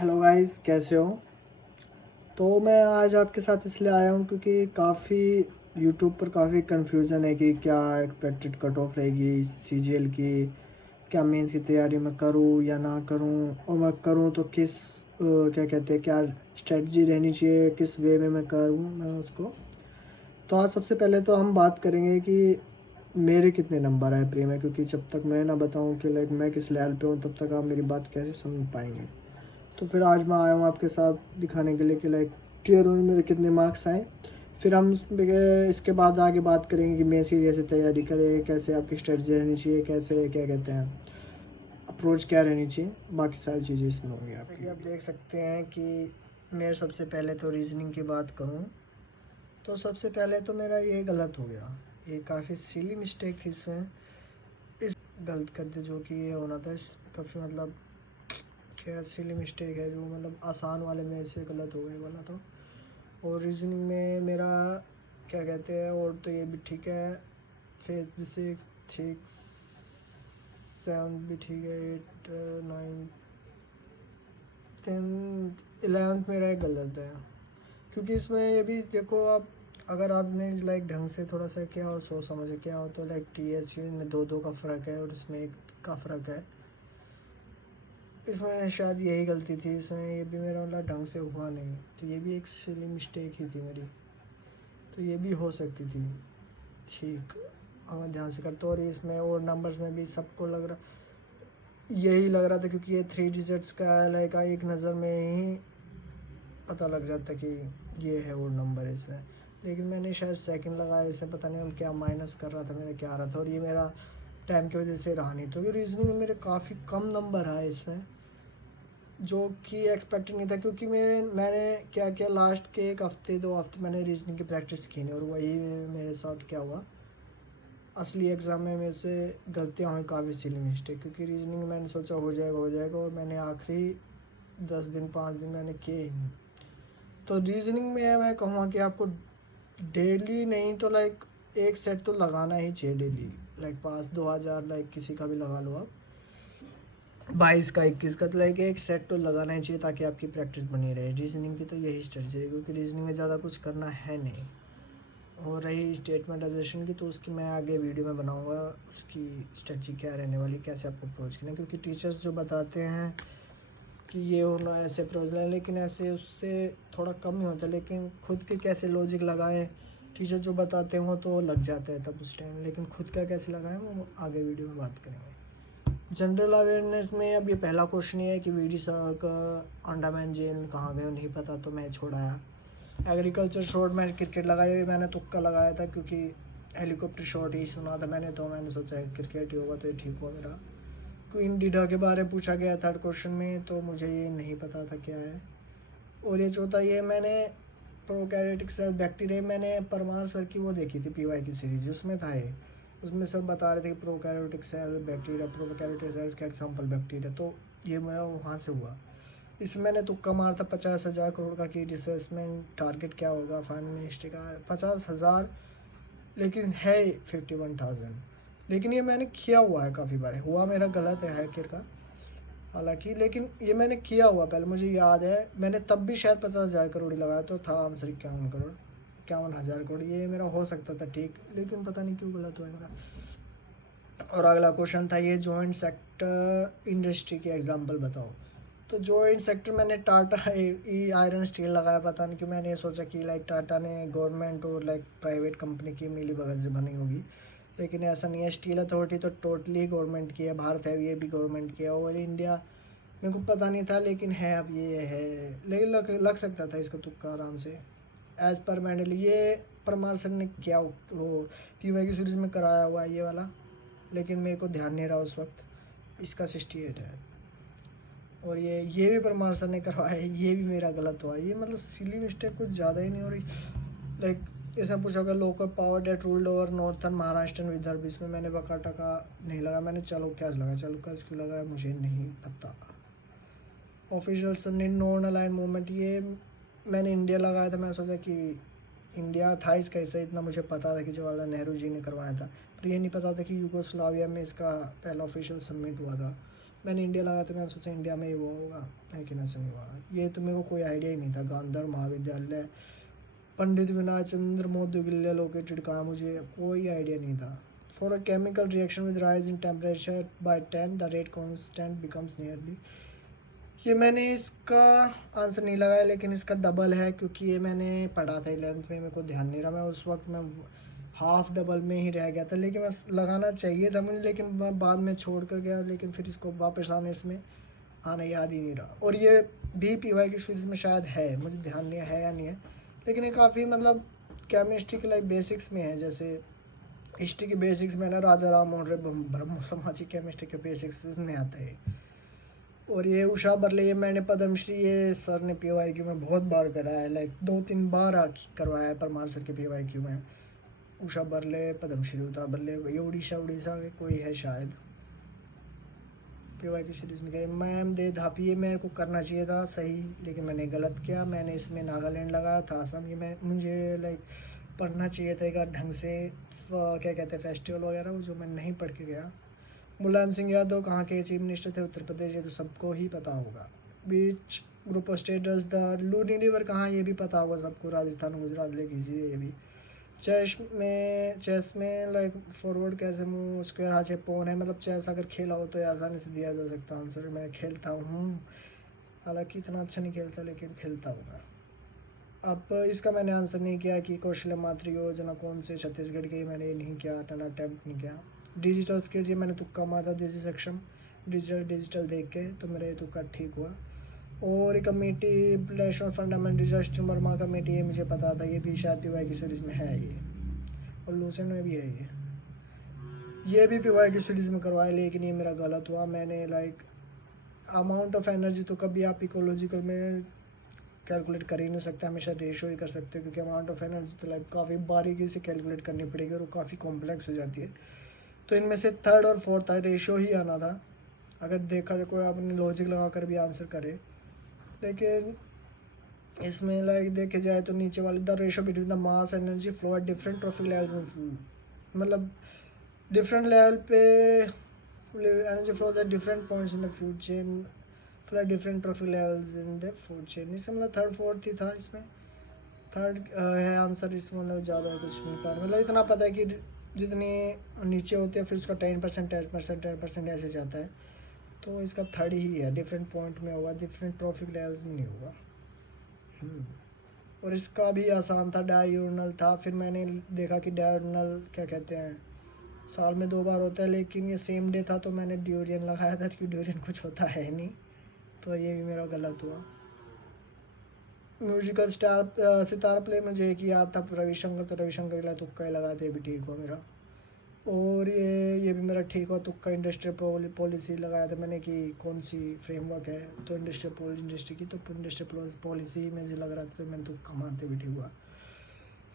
Hello guys, कैसे हो? तो मैं आज आपके साथ इसलिए आया हूँ क्योंकि काफ़ी यूट्यूब पर काफ़ी कन्फ्यूज़न है कि क्या एक्सपेक्टेड कट ऑफ रहेगी सीजीएल की। क्या मेंस की तैयारी मैं करूँ या ना करूँ, और मैं करूँ तो किस क्या कहते हैं, क्या स्ट्रेटजी रहनी चाहिए, किस वे में मैं करूँ मैं उसको। तो आज सबसे पहले तो हम बात करेंगे कि मेरे कितने नंबर आए प्री में, क्योंकि जब तक मैं ना बताऊँ कि लाइक मैं किस लेवल पे हूँ, तब तक आप मेरी बात कैसे समझ पाएंगे। तो फिर आज मैं आया हूँ आपके साथ दिखाने के लिए कि लाइक टीयर में मेरे कितने मार्क्स आए। फिर हम इसके बाद आगे बात करेंगे कि मेंस की कैसे तैयारी करें, कैसे आपकी स्ट्रेटजी रहनी चाहिए, कैसे क्या कहते हैं अप्रोच क्या रहनी चाहिए, बाकी सारी चीज़ें इसमें होंगी आपकी। जैसे कि आप देख सकते हैं कि मैं सबसे पहले तो रीजनिंग की बात करूँ तो सबसे पहले तो मेरा ये गलत हो गया। ये काफ़ी सिली मिस्टेक थी इसमें, इस गलत कर दे जो कि ये होना था। काफ़ी मतलब क्या सिली मिस्टेक है जो मतलब आसान वाले में से गलत हो गए वाला तो। और रीजनिंग में मेरा क्या कहते हैं, और तो ये भी ठीक है, फिजिक्स ठीक, सेवन्थ भी ठीक है, एट नाइन्थ टेंथ इलेवेंथ मेरा एक गलत है। क्योंकि इसमें ये भी देखो आप, अगर आपने लाइक ढंग से थोड़ा सा क्या हो सोच समझ के क्या हो तो लाइक TSU में दो का फ़र्क है और इसमें एक का फ़र्क है। इसमें शायद यही गलती थी, इसमें ये भी मेरा मतलब ढंग से हुआ नहीं, तो ये भी एक सिली मिस्टेक ही थी मेरी, तो ये भी हो सकती थी ठीक अगर ध्यान से करते। और इसमें और नंबर्स में भी सबको यही लग रहा था, क्योंकि ये 3 डिजिट्स का है, लाइक एक नज़र में ही पता लग जाता कि ये है वो नंबर इसमें। लेकिन मैंने शायद सेकंड लगाया, इसे पता नहीं हम क्या माइनस कर रहा था, मेरा क्या आ रहा था, और ये मेरा टाइम की वजह से रहा नहीं। तो ये रीजनिंग में मेरे काफ़ी कम नंबर आए इसमें, जो कि एक्सपेक्टेड नहीं था। क्योंकि मैंने क्या किया, लास्ट के एक हफ्ते 2 हफ्ते मैंने रीजनिंग की प्रैक्टिस की नहीं, और वही मेरे साथ क्या हुआ, असली एग्ज़ाम में मेरे से गलतियाँ हुई, काफ़ी सिली मिस्टेक। क्योंकि रीजनिंग मैंने सोचा हो जाएगा और मैंने आखिरी 10 दिन 5 दिन मैंने किए ही नहीं। तो रीजनिंग में मैं कहूँगा कि आपको डेली नहीं तो लाइक एक सेट तो लगाना ही चाहिए डेली, लाइक 5-2 हज़ार लाइक किसी का भी लगा लो आप, 22 का 21 का, तो लाइक एक सेट तो लगाना ही चाहिए ताकि आपकी प्रैक्टिस बनी रहे। रीजनिंग की तो यही स्ट्रेटजी है, क्योंकि रीजनिंग में ज़्यादा कुछ करना है नहीं। और रही स्टेटमेंटाइजेशन की, तो उसकी मैं आगे वीडियो में बनाऊंगा, उसकी स्ट्रेटजी क्या रहने वाली, कैसे आपको अप्रोच करना है। क्योंकि टीचर्स जो बताते हैं कि ये होना ऐसे अप्रोच लें, लेकिन ऐसे उससे थोड़ा कम ही होता है। लेकिन खुद के कैसे लॉजिक लगाएं, टीचर जो बताते हैं वो तो लग जाता है तब उस टाइम, लेकिन खुद का कैसे लगाएं वो आगे वीडियो में बात करेंगे। जनरल अवेयरनेस में अब ये पहला क्वेश्चन ये है कि वीडी साहब का अंडमान जेल कहाँ गए, नहीं पता तो मैच छोड़ाया। एग्रीकल्चर शॉट में क्रिकेट लगाई हुई, मैंने तुक्का लगाया था क्योंकि हेलीकॉप्टर शॉट ही सुना था मैंने, तो मैंने सोचा क्रिकेट ही होगा तो ये ठीक हुआ मेरा। क्वीन डीडा के बारे में पूछा गया थर्ड क्वेश्चन में, तो मुझे ये नहीं पता था क्या है। और ये चौथा, ये मैंने प्रोकैरियोटिक सेल बैक्टीरिया, मैंने परमार सर की वो देखी थी PY की सीरीज, उसमें था ये, उसमें सब बता रहे थे कि prokaryotic cell bacteria, prokaryotic cell का एग्जाम्पल बैक्टीरिया, तो ये मेरा वहाँ से हुआ। इसमें मैंने तुक्का मारा था 50,000 करोड़ का कि डिसइन्वेस्टमेंट टारगेट क्या होगा फाइनेंस मिनिस्ट्री का, 50,000, लेकिन है 51,000। लेकिन ये मैंने किया हुआ है काफ़ी बार, हुआ मेरा गलत है हैकर का हालांकि, लेकिन ये मैंने किया हुआ पहले, मुझे याद है मैंने तब भी शायद 50,000 करोड़ ही लगाया, तो था आंसर 51 करोड़, 51,000 करोड़, ये मेरा हो सकता था ठीक, लेकिन पता नहीं क्यों गलत हुआ मेरा। और अगला क्वेश्चन था ये जॉइंट सेक्टर इंडस्ट्री के एग्जांपल बताओ। तो जॉइंट सेक्टर मैंने टाटा ई आयरन स्टील लगाया, पता नहीं क्यों मैंने ये सोचा कि लाइक टाटा ने गवर्नमेंट और लाइक प्राइवेट कंपनी की मिली भगत से बनी होगी, लेकिन ऐसा नहीं है। स्टील अथॉरिटी तो टोटली गवर्नमेंट की है, भारत है ये भी गवर्नमेंट की है, और इंडिया मेरे को पता नहीं था लेकिन है, अब ये है, लेकिन लग सकता था इसका तुक्का आराम से। एज पर मैंने ये परमार सर ने क्या वो PY की सीरीज में कराया हुआ है ये वाला, लेकिन मेरे को ध्यान नहीं रहा उस वक्त। इसका 68 है, और ये भी परमार सर ने करवाया है, ये भी मेरा गलत हुआ। ये मतलब सिली मिस्टेक कुछ ज़्यादा ही नहीं हो रही। लाइक इसमें पूछा होगा local power that ruled over northern Maharashtra and Vidarbha, इसमें मैंने वकाटा का नहीं लगा, मैंने चालुक्यास लगा, चालुक्यास क्यों लगाया मुझे नहीं पता। Official Sunny non align movement, ये मैंने इंडिया लगाया था, मैं सोचा कि इंडिया था इसका हिस्सा, इतना मुझे पता था कि जवाहरलाल नेहरू जी ने करवाया था, पर ये नहीं पता था कि यूगोस्लाविया में इसका पहला ऑफिशियल सबमिट हुआ था। मैंने इंडिया लगाया था, मैंने सोचा इंडिया में ही वो होगा, है कि ना से नहीं हुआ। ये तो मेरे को कोई आइडिया ही नहीं था। गांधार महाविद्यालय, पंडित विनायक चंद्र मौद्गल्य लोकेटेड कहाँ, मुझे कोई आइडिया नहीं था। For a chemical reaction with rise in temperature by 10 the rate constant becomes nearly. ये मैंने इसका आंसर नहीं लगाया, लेकिन इसका डबल है, क्योंकि ये मैंने पढ़ा था 11th में, मेरे को ध्यान नहीं रहा। मैं उस वक्त मैं हाफ डबल में ही रह गया था, लेकिन बस लगाना चाहिए था मुझे, लेकिन मैं बाद में छोड़ कर गया। लेकिन फिर इसको वापस आने इसमें आना याद ही नहीं रहा। और ये भी PY की सीरीज़ में शायद है, मुझे ध्यान नहीं है या नहीं है, लेकिन ये काफ़ी मतलब केमिस्ट्री के लाइक बेसिक्स में है। जैसे हिस्ट्री के बेसिक्स में ना, राजा राम मोहन राय ब्रह्म समाजी केमिस्ट्री के बेसिक्स में आता है। और ये उषा बरले, ये मैंने पद्मश्री ये सर ने PYQ में बहुत बार कराया है, लाइक 2-3 बार करवाया है परमार सर के PYQ में। उषा बरले, पद्मश्री उषा बरले, ये उड़ीसा के कोई है शायद। PYQ सीरीज़ में गए। मैम दे धापी, ये मेरे को करना चाहिए था सही, लेकिन मैंने गलत किया। मैंने इसमें नागालैंड लगाया था, असम। ये मैं मुझे लाइक पढ़ना चाहिए था एक बार ढंग से, क्या कहते हैं फेस्टिवल वगैरह, वो जो मैं नहीं पढ़ के गया। मुलायम सिंह यादव कहाँ के चीफ मिनिस्टर थे? उत्तर प्रदेश, ये तो सबको ही पता होगा। बीच group of status the Luni river कहाँ, ये भी पता होगा सबको, राजस्थान गुजरात ले कीजिए। ये भी चेस में लाइक फॉरवर्ड कैसे मूव, स्क्वायर हाचे पॉन है, मतलब चेस अगर खेला हो तो ये आसानी से दिया जा सकता आंसर। मैं खेलता हूँ, हालांकि इतना अच्छा नहीं खेलता, लेकिन खेलता हूँ मैं। अब इसका मैंने आंसर नहीं किया कि कौशल मातृ योजना कौन से छत्तीसगढ़ की, मैंने ये नहीं किया, टन अटैम्प्ट नहीं किया। डिजिटल स्किल्स, ये मैंने तुक्का मारा था, दिस इज सक्षम डिजिटल देख के, तो मेरा ये तुक्का ठीक हुआ। और committee implementation fundamental justice Verma committee, ये मुझे पता था, ये भी शायद PY की सीरीज़ में है ये, और लूसेंट में भी है ये भी PY की सीरीज़ में करवाया, लेकिन ये मेरा गलत हुआ। मैंने लाइक अमाउंट ऑफ एनर्जी तो कभी आप इकोलॉजिकल में कैलकुलेट कर ही नहीं सकते, हमेशा रेशो ही कर सकते हो, क्योंकि अमाउंट ऑफ एनर्जी तो लाइक काफ़ी बारीकी से कैलकुलेट करनी पड़ेगी और वो काफ़ी कॉम्प्लेक्स हो जाती है। तो इनमें से थर्ड और फोर्थ रेशो ही आना था, अगर देखा जाए, कोई अपनी लॉजिक लगा कर भी आंसर करे। लेकिन इसमें लाइक देखे जाए तो नीचे वाले the ratio between the mass energy flow at different trophic levels, मतलब डिफरेंट लेवल पे energy flows at different points in the food chain, flow different trophic levels in the food chain. इसका मतलब third fourth ही था इसमें, third है answer. इसमें मतलब ज़्यादा कुछ नहीं कर, मतलब इतना पता है कि जितनी नीचे होती है फिर उसका 10% 10% 10% ऐसे जाता है। तो इसका थर्ड ही है, डिफरेंट पॉइंट में होगा, डिफरेंट ट्रॉफिक लेवल्स में नहीं होगा। और इसका भी आसान था, डायurnal था। फिर मैंने देखा कि डायurnal क्या कहते हैं, साल में 2 बार होता है, लेकिन ये सेम डे था, तो मैंने ड्यूरियन लगाया था, क्योंकि ड्यूरियन कुछ होता है नहीं। तो ये भी मेरा गलत हुआ। म्यूजिकल स्टार सितारा प्ले मुझे एक याद था, रविशंकर, तो रविशंकर का तुक्का ही लगा, भी ठीक हुआ मेरा। और ये भी मेरा ठीक हुआ तुक्का। इंडस्ट्रियल पॉलिसी लगाया था मैंने कि कौन सी फ्रेमवर्क है, तो इंडस्ट्री की, तो इंडस्ट्रियल पॉलिसी मुझे लग रहा था, तो मैंने तुक्का मारते भी ठीक हुआ।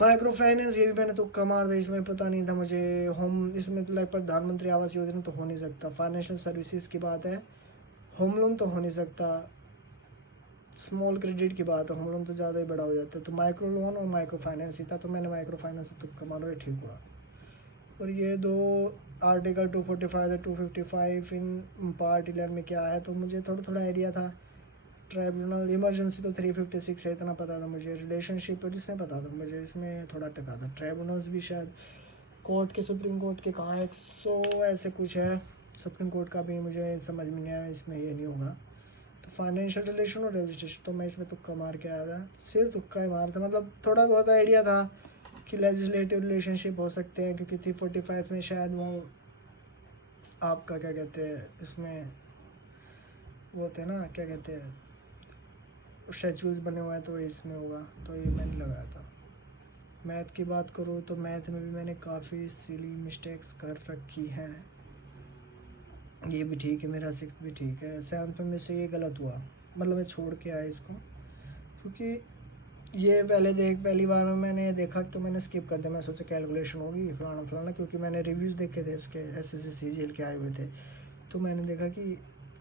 माइक्रो फाइनेंस, ये भी मैंने तुक्का मार दिया, इसमें पता नहीं था मुझे। होम, इसमें तो लाइक प्रधानमंत्री आवास योजना तो हो नहीं सकता। फाइनेंशियल सर्विसेज की बात है, होम लोन तो हो नहीं सकता। स्मॉल क्रेडिट की बात है, होम लोन तो ज़्यादा ही बड़ा हो जाता है। तो माइक्रो लोन और माइक्रो फाइनेंस ही था, तो मैंने माइक्रो फाइनेंस से तुक्का मारा, ठीक हुआ। और ये दो आर्टिकल 245 से 255 इन पार्ट 11 में क्या है, तो मुझे थोड़ा थोड़ा आइडिया था। ट्राइब्यूनल इमरजेंसी तो 356 है, इतना पता था मुझे। रिलेशनशिप इसमें पता था मुझे, इसमें थोड़ा टका था। ट्राइब्यूनल्स भी शायद कोर्ट के, सुप्रीम कोर्ट के कहाँ 100 ऐसे कुछ है, सुप्रीम कोर्ट का भी मुझे समझ में नहीं आया, इसमें ये नहीं होगा। तो फाइनेंशियल रिलेशन और रजिस्ट्रेशन, तो मैं इसमें तुक्का मार के आया था, सिर्फ तुक्का ही मार था, मतलब थोड़ा बहुत आइडिया था कि लेजिस्लेटिव रिलेशनशिप हो सकते हैं, क्योंकि 345 में शायद वो आपका क्या कहते हैं, इसमें वो होते हैं ना, क्या कहते हैं, शेड्यूल्स बने हुए हैं, तो इसमें होगा, तो ये मैंने लगाया था। मैथ की बात करूँ तो मैथ में भी मैंने काफ़ी सिली मिस्टेक्स कर रखी हैं। ये भी ठीक है मेरा, 6 भी ठीक है। 7 में से ये गलत हुआ, मतलब मैं छोड़ के आया इसको, क्योंकि ये पहली बार में मैंने ये देखा, तो मैंने स्किप कर दिया। मैं सोचा कैलकुलेशन होगी फलाना फलाना, क्योंकि मैंने रिव्यूज़ देखे थे इसके, SSC CGL के आए हुए थे, तो मैंने देखा कि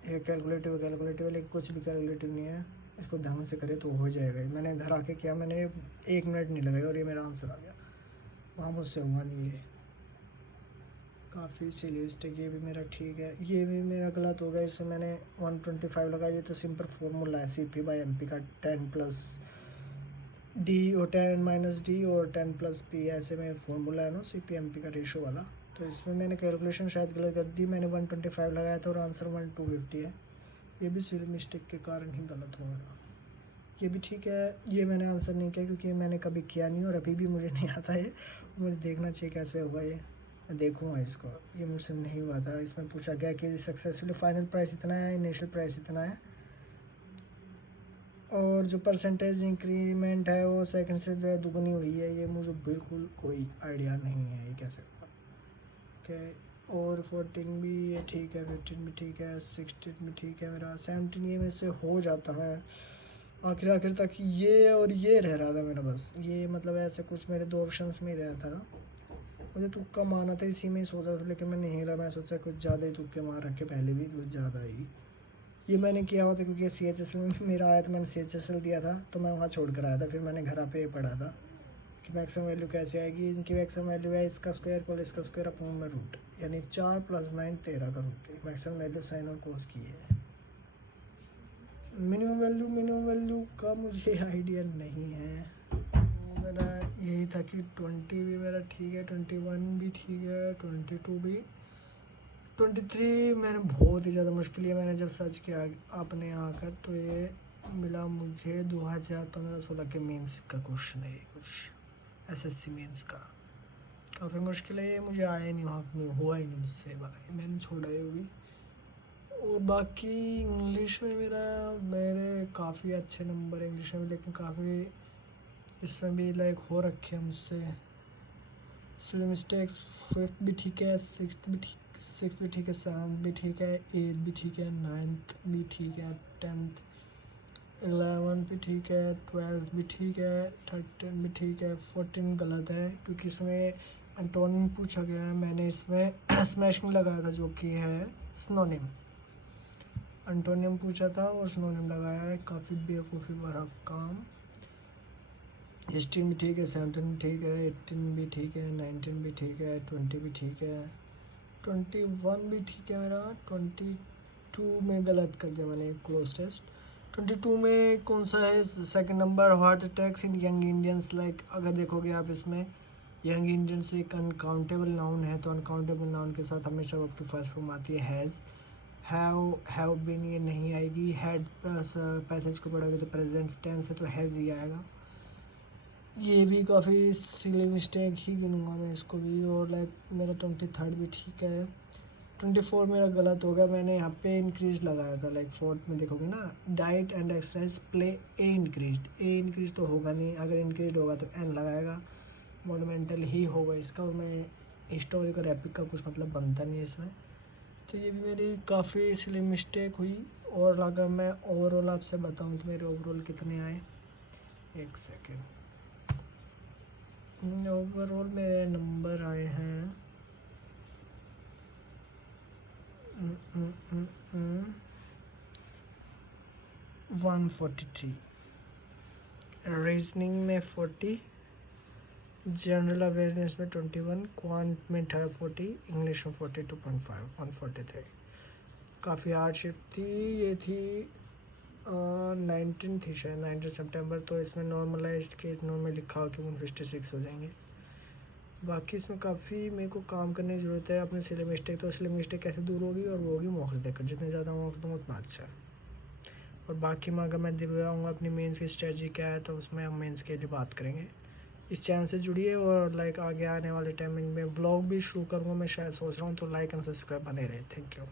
ये कैलकुलेटिव लेकिन कुछ भी कैलकुलेटिव नहीं है, इसको ढंग से करे तो हो जाएगा। मैंने घर आके किया, मैंने 1 मिनट नहीं लगाई और ये मेरा आंसर आ गया। वहाँ मुझसे हुआ नहीं ये, काफ़ी सिली मिस्टेक, ये भी मेरा ठीक है, ये भी मेरा गलत हो गया। इसे मैंने 125 लगाया, ये तो सिंपल फार्मूला है CP/MP का 10 प्लस डी और 10 माइनस डी और 10 प्लस पी, ऐसे में फार्मूला है ना CP/MP का रेशो वाला। तो इसमें मैंने कैलकुलेशन शायद गलत कर दी, मैंने 125 लगाया था और आंसर 1250 है। ये भी सिली मिस्टेक के कारण ही गलत होगा। ये भी ठीक है, ये मैंने आंसर नहीं किया क्योंकि मैंने कभी किया नहीं और अभी भी मुझे नहीं आता है। मुझे देखना चाहिए कैसे होगा ये, मैं देखूँगा इसको। ये मुझसे नहीं हुआ था। इसमें पूछा गया कि सक्सेसफुली फाइनल प्राइस इतना है, इनिशियल प्राइस इतना है, और जो परसेंटेज इंक्रीमेंट है वो सेकंड से जो है दुगनी हुई है। ये मुझे बिल्कुल कोई आइडिया नहीं है ये कैसे होगा। ओके, और 14 भी ये ठीक है, 15 भी ठीक है, 16 भी ठीक है, मेरा 17 ये मेरे से हो जाता है। आखिर तक ये और ये रह रहा था मेरा, बस ये मतलब ऐसे कुछ मेरे दो ऑप्शंस में ही रहता था। मुझे तुक्का मारना था, इसी में ही सोच रहा था, लेकिन मैं नहीं हिला। मैं सोचा कुछ ज़्यादा ही तुक्के मार रखे पहले भी, कुछ ज़्यादा ही। ये मैंने किया हुआ था क्योंकि CHSL में मेरा आया था, मैंने CHSL दिया था तो मैं वहाँ छोड़ कर आया था। फिर मैंने घर पे पढ़ा था कि मैक्सिमम वैल्यू कैसे आएगी। इनकी मैक्सिमम वैल्यू है इसका स्क्वायर प्लस इसका स्क्वायर अपॉन में रूट, यानी 4 + 9 13 का रूट। मैक्सिमम वैल्यू साइन और कोस की है। मिनिमम वैल्यू का मुझे आइडिया नहीं है। तो मेरा यही था कि 20 भी मेरा ठीक है, 21 भी ठीक है, 22 भी, 23 मैंने बहुत ही ज़्यादा मुश्किल है। मैंने जब सर्च किया अपने यहाँ कर तो ये मिला मुझे 2015-16 के मेंस का क्वेश्चन है ये, कुछ SSC मेंस का। काफ़ी मुश्किल है ये, मुझे आया ही नहीं, वहाँ में हुआ ही नहीं मुझसे वाला, मैंने छोड़ा है वो भी। और बाकी इंग्लिश में मेरे काफ़ी अच्छे नंबर है इंग्लिश में, लेकिन काफ़ी इसमें भी लाइक हो रखे हैं मुझसे सिली मिस्टेक्स। 5th भी ठीक है, 6th भी ठीक, 6th भी ठीक है, 7th भी ठीक है, 8th भी ठीक है, 9th भी ठीक है, 10th 11th भी ठीक है, 12th भी ठीक है, 13 भी ठीक है, 14 गलत है क्योंकि इसमें एंटोनिम पूछा गया है। मैंने इसमें स्मैशिंग लगाया था जो कि है सिनोनिम। एंटोनिम पूछा था और सिनोनिम लगाया है, काफ़ी बेवकूफ़ी भरा काम। 16 भी ठीक है, 17 भी ठीक है, 18 भी ठीक है, 19 भी ठीक है, 20 भी ठीक है, 21 भी ठीक है मेरा। 22 में गलत कर दिया मैंने क्लोज टेस्ट। 22 में कौन सा है सेकंड नंबर, हार्ट अटैक्स इन यंग इंडियंस। लाइक अगर देखोगे आप इसमें यंग इंडियंस एक अनकाउंटेबल नाउन है, तो अनकाउंटेबल नाउन के साथ हमेशा आपकी फर्स्ट फॉर्म आती है हैज़। हैव बीन ये नहीं आएगी। हैड पैसेज को पढ़ोगे तो प्रेजेंट टेंस है तो हैज़ ही आएगा। ये भी काफ़ी सिली मिस्टेक ही गिनूँगा मैं इसको भी। और लाइक मेरा 23rd भी ठीक है, 24 मेरा गलत हो गया। मैंने यहाँ पे इंक्रीज लगाया था, लाइक 4th में देखोगे ना, diet and exercise play A increase तो होगा नहीं, अगर इंक्रीज होगा तो एन लगाएगा, मोनूमेंटल ही होगा इसका। और मैं हिस्टोरिक और एपिक का कुछ मतलब बनता नहीं है इसमें। तो ये भी मेरी काफ़ी सिली मिस्टेक हुई। और अगर मैं ओवरऑल आपसे बताऊँ कि मेरे ओवरऑल कितने आए, एक सेकेंड। ओवरऑल मेरे नंबर आए हैं 143, रीजनिंग में 40, जनरल अवेयरनेस में 21, क्वांट में था 40, इंग्लिश में 42.5, 143। काफ़ी हार्डशिप थी ये, थी 19 थी शायद, 19 सितंबर। तो इसमें नॉर्मलाइज्ड के में लिखा हो कि 156 हो जाएंगे। बाकी इसमें काफ़ी मेरे को काम करने की ज़रूरत है अपने सिले मिस्टेक। तो सिले मिस्टेक कैसे दूर होगी, और वो होगी मौके देकर, जितने ज़्यादा मौके दूँ उतना अच्छा है। और बाकी मैं अगर मैं दिखाऊँगा अपनी मेंस की स्ट्रेटजी क्या है, तो उसमें हम मेंस के लिए बात करेंगे। इस चैनल से जुड़िए, और लाइक आगे आने वाले टाइमिंग में व्लॉग भी शुरू करूँगा मैं शायद, सोच रहा हूँ। तो लाइक एंड सब्सक्राइब बने रहे। Thank you.